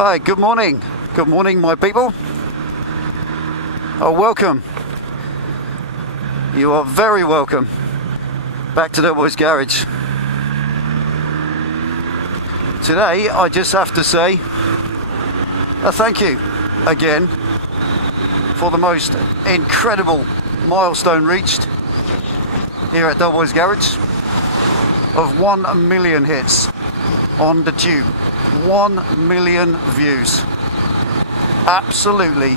Hi, good morning. Good morning, my people. Oh, welcome. You are very welcome back to Delboy's Garage. Today, I just have to say a thank you again for the most incredible milestone reached here at Delboy's Garage of 1 million hits on the tube. 1 million views. Absolutely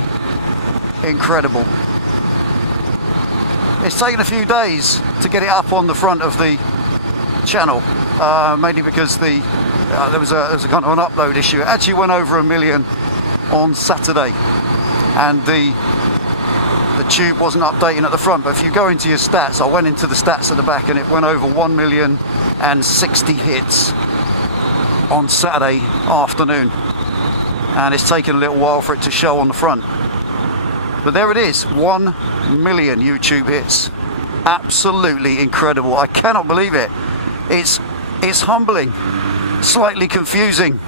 incredible. It's taken a few days to get it up on the front of the channel, mainly because there was a kind of an upload issue. It actually went over 1 million on Saturday, and the tube wasn't updating at the front. But if you go into your stats, I went into the stats at the back, and it went over 1,060,000 hits on Saturday afternoon, and it's taken a little while for it to show on the front. But there it is, 1 million YouTube hits. Absolutely incredible. I cannot believe it. It's humbling, slightly confusing,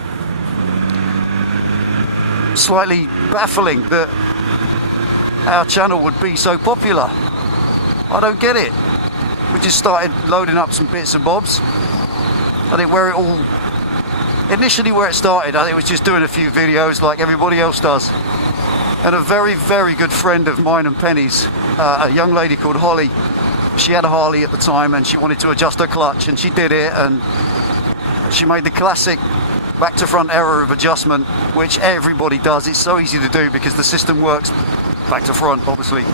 slightly baffling that our channel would be so popular. I don't get it. We just started loading up some bits and bobs. I think initially where it started, I think it was just doing a few videos like everybody else does. And a very, very good friend of mine and Penny's, a young lady called Holly, she had a Harley at the time and she wanted to adjust her clutch, and she did it, and she made the classic back to front error of adjustment, which everybody does. It's so easy to do because the system works back to front, obviously.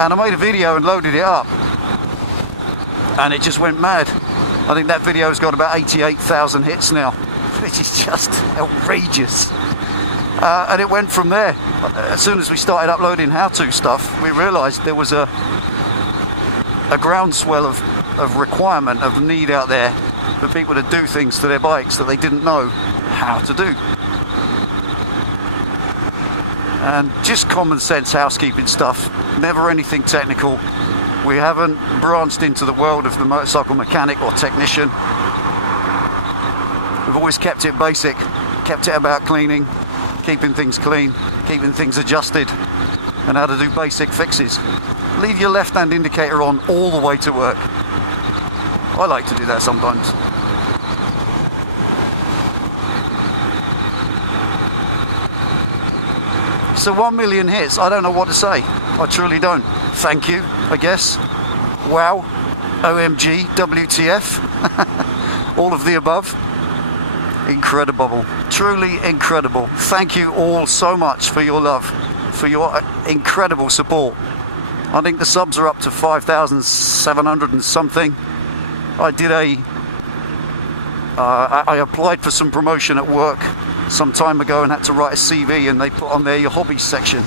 And I made a video and loaded it up, and it just went mad. I think that video's got about 88,000 hits now, which is just outrageous. And it went from there. As soon as we started uploading how-to stuff, we realised there was a groundswell of requirement, of need out there for people to do things to their bikes that they didn't know how to do. And just common sense housekeeping stuff, never anything technical. We haven't branched into the world of the motorcycle mechanic or technician. We've always kept it basic, kept it about cleaning, keeping things clean, keeping things adjusted, and how to do basic fixes. Leave your left-hand indicator on all the way to work. I like to do that sometimes. So 1 million hits, I don't know what to say. I truly don't. Thank you, I guess. Wow. OMG, WTF. All of the above. Incredible. Truly incredible. Thank you all so much for your love, for your incredible support. I think the subs are up to 5,700 and something. I applied for some promotion at work some time ago and had to write a CV, and they put on there your hobbies section.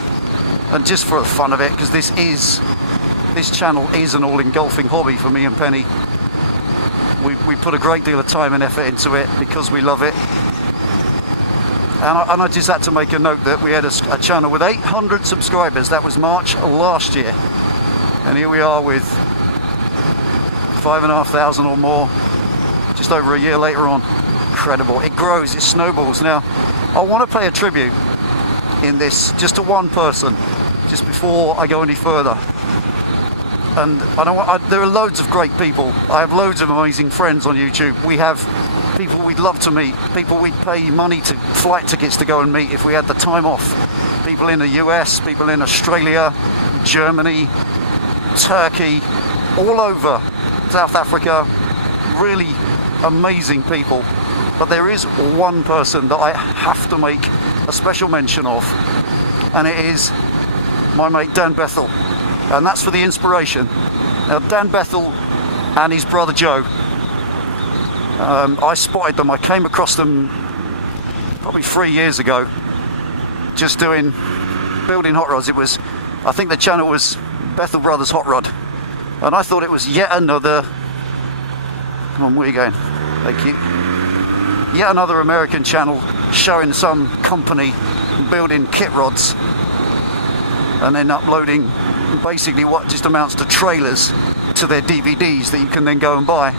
And just for the fun of it, because this channel is an all-engulfing hobby for me and Penny. We put a great deal of time and effort into it because we love it. And I just had to make a note that we had a channel with 800 subscribers. That was March last year. And here we are with 5,500 or more, just over a year later on. Incredible. It grows, it snowballs. Now, I want to pay a tribute in this just to one person, just before I go any further. And there are loads of great people. I have loads of amazing friends on YouTube. We have people we'd love to meet, people we'd pay money to flight tickets to go and meet if we had the time off. People in the US, people in Australia, Germany, Turkey, all over, South Africa. Really amazing people. But there is one person that I have to make a special mention of, and it is my mate Dan Bethel. And that's for the inspiration. Now, Dan Bethel and his brother Joe, I spotted them. I came across them probably 3 years ago, just building hot rods. I think the channel was Bethel Brothers Hot Rod, and I thought it was yet another. Come on, where are you going? Thank you. Yet another American channel showing some company building kit rods and then uploading basically what just amounts to trailers to their DVDs that you can then go and buy.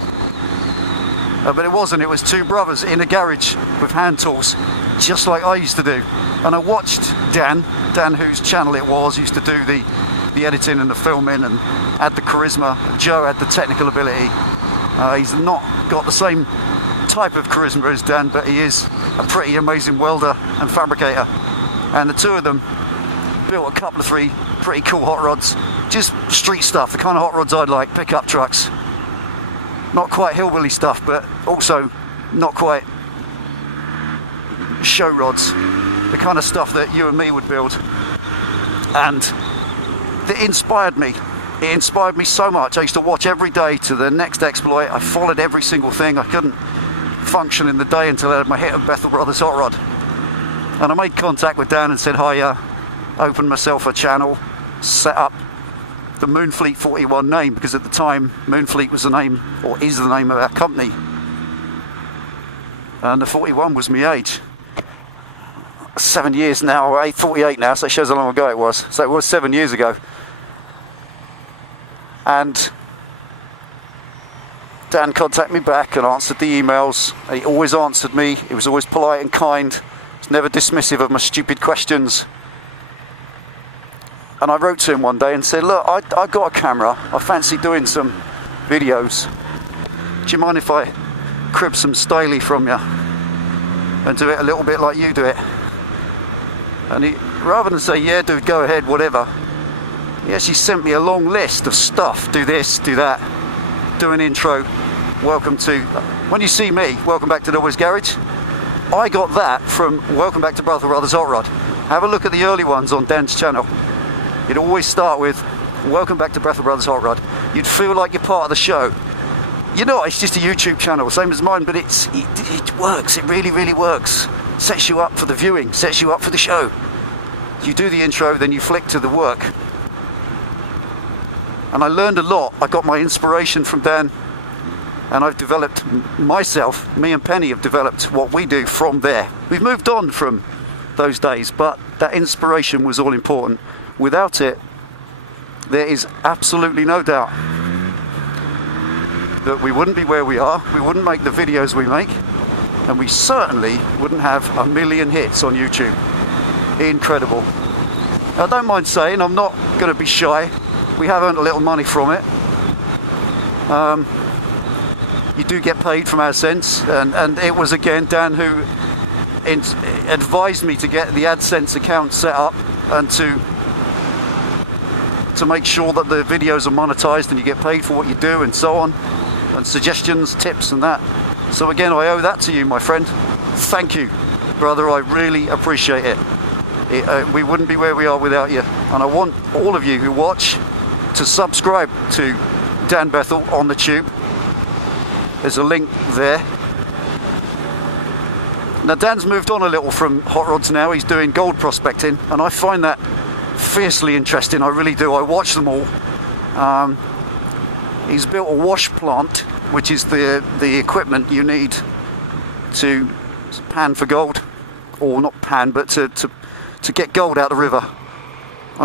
But it wasn't, it was two brothers in a garage with hand tools, just like I used to do. And I watched Dan whose channel it was, used to do the editing and the filming and had the charisma. Joe had the technical ability. He's not got the same type of charisma as Dan, but he is a pretty amazing welder and fabricator. And the two of them built a couple of three pretty cool hot rods, just street stuff, the kind of hot rods I'd like, pickup trucks. Not quite hillbilly stuff, but also not quite show rods, the kind of stuff that you and me would build. And it inspired me. It inspired me so much. I used to watch every day to the next exploit. I followed every single thing. I couldn't function in the day until I had my hit of Bethel Brothers hot rod. And I made contact with Dan and said, hi, opened myself a channel, set up the Moonfleet 41 name, because at the time Moonfleet was the name, or is the name of our company, and the 41 was my age. 7 years now, or 48 now, so it shows how long ago it was. So it was 7 years ago. And Dan contacted me back and answered the emails. He always answered me. He was always polite and kind. He was never dismissive of my stupid questions. And I wrote to him one day and said, look, I got a camera. I fancy doing some videos. Do you mind if I crib some Staley from you and do it a little bit like you do it? And he, rather than say, yeah, dude, go ahead, whatever, he actually sent me a long list of stuff. Do this, do that, do an intro. Welcome to, when you see me, welcome back to Delboy's Garage. I got that from Welcome Back to Bethel Brothers Hot Rod. Have a look at the early ones on Dan's channel. You'd always start with, welcome back to Bethel Brothers Hot Rod. You'd feel like you're part of the show. You know, it's just a YouTube channel, same as mine, but it works, it really, really works. Sets you up for the viewing, sets you up for the show. You do the intro, then you flick to the work. And I learned a lot. I got my inspiration from Dan, and I've developed myself, me and Penny have developed what we do from there. We've moved on from those days, but that inspiration was all important. Without it, there is absolutely no doubt that we wouldn't be where we are, we wouldn't make the videos we make, and we certainly wouldn't have 1 million hits on YouTube. Incredible. I don't mind saying, I'm not going to be shy, we have earned a little money from it. You do get paid from AdSense, and it was again Dan who advised me to get the AdSense account set up and to make sure that the videos are monetized and you get paid for what you do and so on, and suggestions, tips and that. So again, I owe that to you, my friend. Thank you, brother, I really appreciate it. We wouldn't be where we are without you, and I want all of you who watch to subscribe to Dan Bethel on the tube. There's a link there. Now Dan's moved on a little from hot rods now, he's doing gold prospecting, and I find that fiercely interesting, I really do. I watch them all. He's built a wash plant, which is the equipment you need to pan for gold, or not pan, but to get gold out of the river.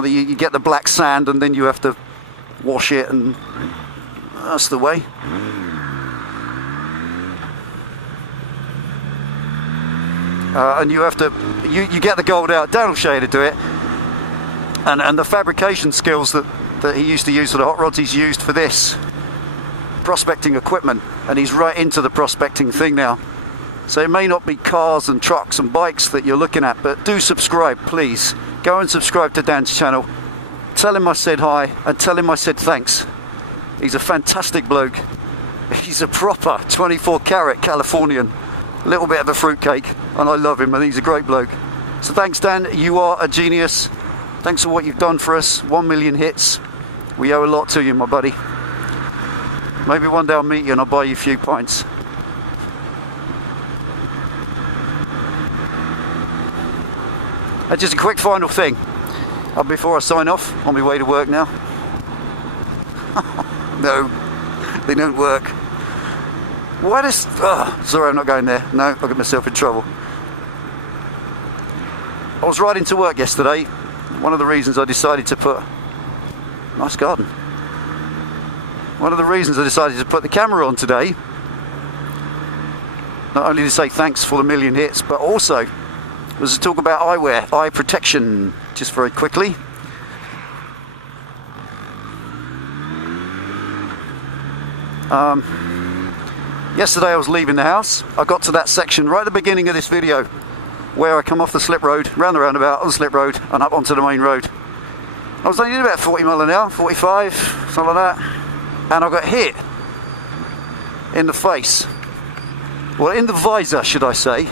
You get the black sand and then you have to wash it, and that's the way. And you have to, you get the gold out. Dan will show you to do it. And the fabrication skills that he used to use for the hot rods, he's used for this prospecting equipment, and he's right into the prospecting thing now. So it may not be cars and trucks and bikes that you're looking at, but do subscribe, please. Go and subscribe to Dan's channel. Tell him I said hi, and tell him I said thanks. He's a fantastic bloke. He's a proper 24 karat Californian, a little bit of a fruitcake, and I love him, and he's a great bloke. So thanks, Dan, you are a genius. Thanks for what you've done for us. 1 million hits. We owe a lot to you, my buddy. Maybe one day I'll meet you and I'll buy you a few pints. And just a quick final thing before I sign off, on my way to work now. No, they don't work. What is... sorry, I'm not going there. No, I'll get myself in trouble. I was riding to work yesterday. One of the reasons I decided to put... Nice garden. One of the reasons I decided to put the camera on today Not only to say thanks for the 1,000,000 hits, but also was to talk about eyewear, eye protection, just very quickly. Yesterday I was leaving the house. I got to that section right at the beginning of this video where I come off the slip road, round the roundabout, on the slip road, and up onto the main road. I was only doing about 40 mile an hour, 45, something like that, and I got hit in the face. Well, in the visor, should I say.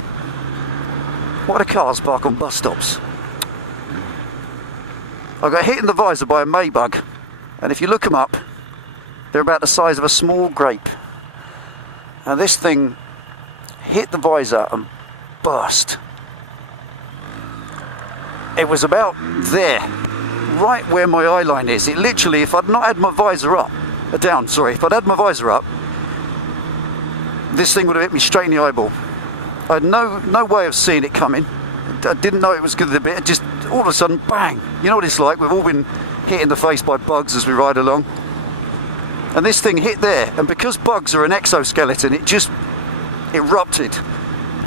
Why do cars park on bus stops? I got hit in the visor by a Maybug, and if you look them up, they're about the size of a small grape. And this thing hit the visor and burst. It was about there, right where my eye line is. It literally, if I'd not had my visor up, if I'd had my visor up, this thing would have hit me straight in the eyeball. I had no way of seeing it coming. I didn't know it was going to be. It just all of a sudden, bang! You know what it's like. We've all been hit in the face by bugs as we ride along. And this thing hit there, and because bugs are an exoskeleton, it just erupted.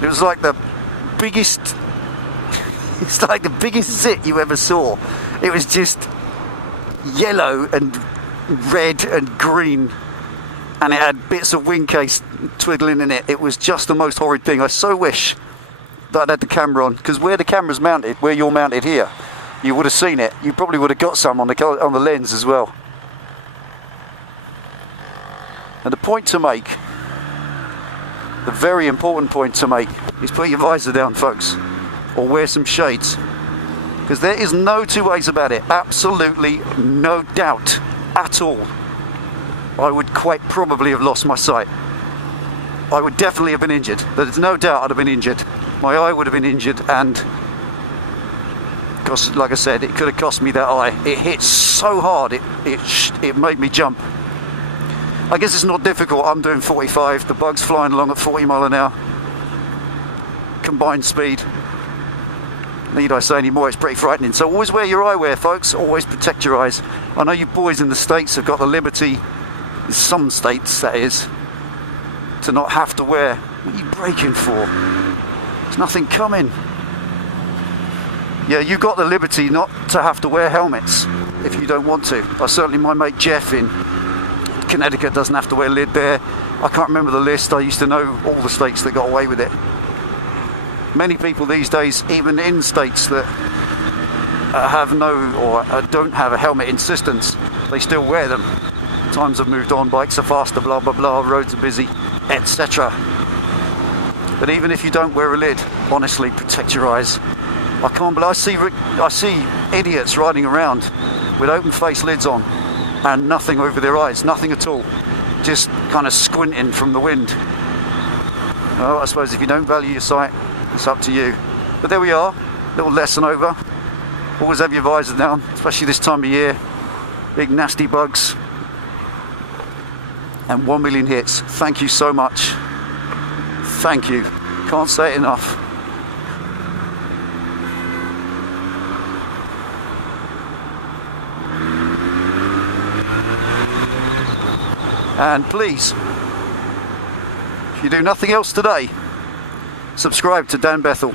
It was like the biggest, it's like the biggest zit you ever saw. It was just yellow and red and green, and it had bits of wing case twiddling in it. It was just the most horrid thing. I so wish that I'd had the camera on, because where the camera's mounted, where you're mounted here, you would have seen it. You probably would have got some on the lens as well. And the point to make, the very important point to make, is put your visor down, folks, or wear some shades, because there is no two ways about it. Absolutely no doubt at all. I would quite probably have lost my sight. I would definitely have been injured. There's no doubt I'd have been injured. My eye would have been injured, and because, like I said, it could have cost me that eye. It hit so hard, it made me jump. I guess it's not difficult. I'm doing 45, the bug's flying along at 40 mile an hour. Combined speed. Need I say any more? It's pretty frightening. So always wear your eyewear, folks. Always protect your eyes. I know you boys in the States have got the liberty, in some states that is, to not have to wear. What are you braking for? There's nothing coming. Yeah, you got the liberty not to have to wear helmets if you don't want to. Certainly my mate Jeff in Connecticut doesn't have to wear a lid there. I can't remember the list. I used to know all the states that got away with it. Many people these days, even in states that have no or don't have a helmet insistence, they still wear them. Times have moved on, bikes are faster, blah blah blah, roads are busy, etc. But even if you don't wear a lid, honestly, protect your eyes. I can't believe I see idiots riding around with open face lids on and nothing over their eyes, nothing at all, just kind of squinting from the wind. Well, I suppose if you don't value your sight, it's up to you. But there we are, little lesson over. Always have your visor down, especially this time of year. Big nasty bugs. And 1,000,000 hits. Thank you so much. Thank you. Can't say it enough. And please, if you do nothing else today, subscribe to Dan Bethel.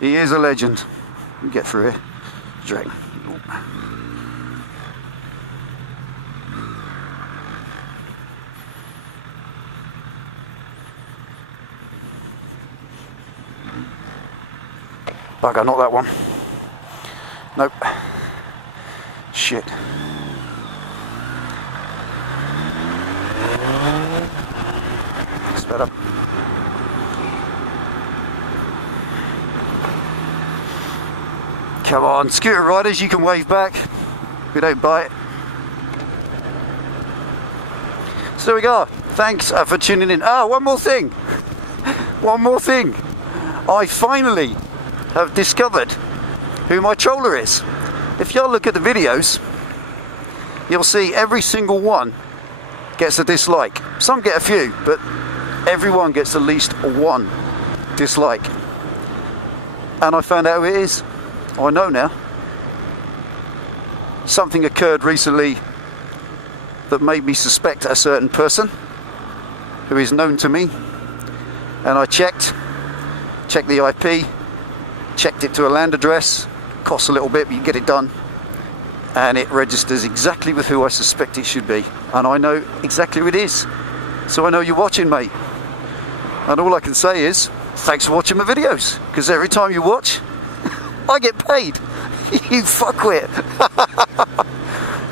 He is a legend. Get through here. Drink. Bugger, not that one. Nope. Shit. It's better. Come on, scooter riders, you can wave back. We don't bite. So there we go. Thanks for tuning in. One more thing. One more thing. I finally have discovered who my troller is. If y'all look at the videos, you'll see every single one gets a dislike. Some get a few, but everyone gets at least one dislike. And I found out who it is. I know now. Something occurred recently that made me suspect a certain person who is known to me. and I checked the IP, checked it to a land address. Costs a little bit, but you get it done, and it registers exactly with who I suspect it should be, and I know exactly who it is. So I know you're watching, mate, and all I can say is thanks for watching my videos, because every time you watch I get paid. You fuckwit.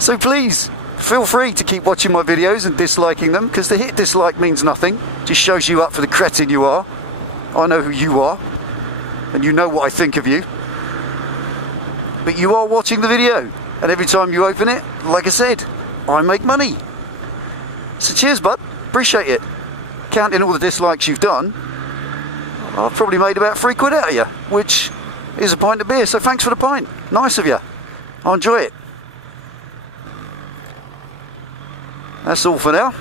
So please feel free to keep watching my videos and disliking them, because the hit dislike means nothing, just shows you up for the cretin you are. I know who you are, and you know what I think of you, but you are watching the video, and every time you open it, like I said, I make money. So cheers, bud, appreciate it. Counting all the dislikes you've done, I've probably made about £3 out of you, which is a pint of beer, so thanks for the pint. Nice of you. I enjoy it. That's all for now.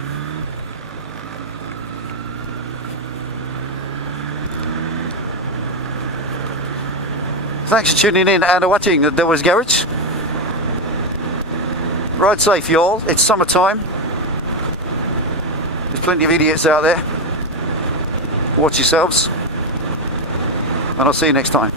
Thanks for tuning in and watching the Delboy's Garage. Ride safe, y'all. It's summertime. There's plenty of idiots out there. Watch yourselves. And I'll see you next time.